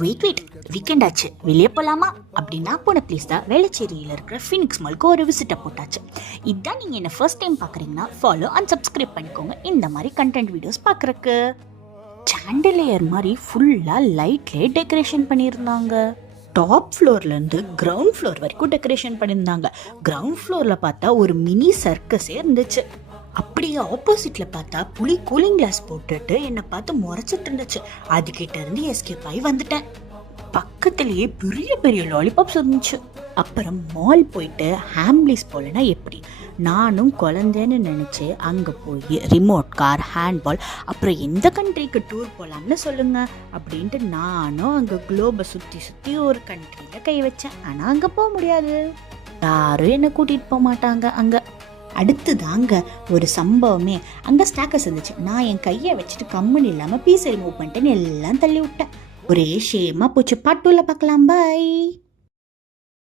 Wait wait weekend ஆச்சு, வெளியே போகலாமா அப்படின்னா போன ப்ளேஸ் தான் வேளச்சேரியில் இருக்கிற ஃபினிக்ஸ் மாலுக்கு ஒரு விசிட்டை போட்டாச்சு. இதுதான் நீங்கள் என்ன ஃபர்ஸ்ட் டைம் பார்க்குறீங்கன்னா ஃபாலோ அண்ட் சப்ஸ்கிரைப் பண்ணிக்கோங்க இந்த மாதிரி கண்டென்ட் வீடியோஸ் பார்க்குறக்கு. சாண்டிலியர் மாதிரி ஃபுல்லாக லைட்லேயே டெக்கரேஷன் பண்ணியிருந்தாங்க. டாப் ஃப்ளோர்லேருந்து கிரவுண்ட் ஃப்ளோர் வரைக்கும் டெக்கரேஷன் பண்ணியிருந்தாங்க. கிரவுண்ட் ஃப்ளோரில் பார்த்தா ஒரு மினி சர்க்கஸே இருந்துச்சு. அப்படியே ஆப்போசிட்ல பார்த்தா புலி கூலிங் கிளாஸ் போட்டுட்டு என்னை பார்த்து முறைச்சிட்டு இருந்துச்சு. அதுகிட்ட இருந்து எஸ்கேப் ஆகி வந்துட்டேன். பக்கத்துலேயே பெரிய பெரிய லாலிபாப்ஸ் இருந்துச்சு. அப்புறம் மால் போயிட்டு ஹாம்லிஸ் போலனா எப்படி, நானும் குழந்தைன்னு நினச்சி அங்கே போய் ரிமோட் கார், ஹேண்ட்பால், அப்புறம் எந்த கண்ட்ரிக்கு டூர் போகலாம்னு சொல்லுங்க அப்படின்ட்டு நானும் அங்கே குளோபை சுற்றி சுற்றி ஒரு கண்ட்ரியில் கை வச்சேன். ஆனால் அங்கே போக முடியாது, யாரும் என்னை கூட்டிகிட்டு போக மாட்டாங்க. அங்கே அடுத்து தாங்க ஒரு சம்பவமே. அங்கே ஸ்டாக்கர்ஸ் இருந்துச்சு. நான் என் கையை வச்சுட்டு கம்முன்னு இல்லாமல் பீஸை ரிமூவ் பண்ணிட்டேன்னு எல்லாம் தள்ளி விட்டேன். ஒரே ஷேமாக போச்சு. பாட்டூவில் பார்க்கலாம், பாய்.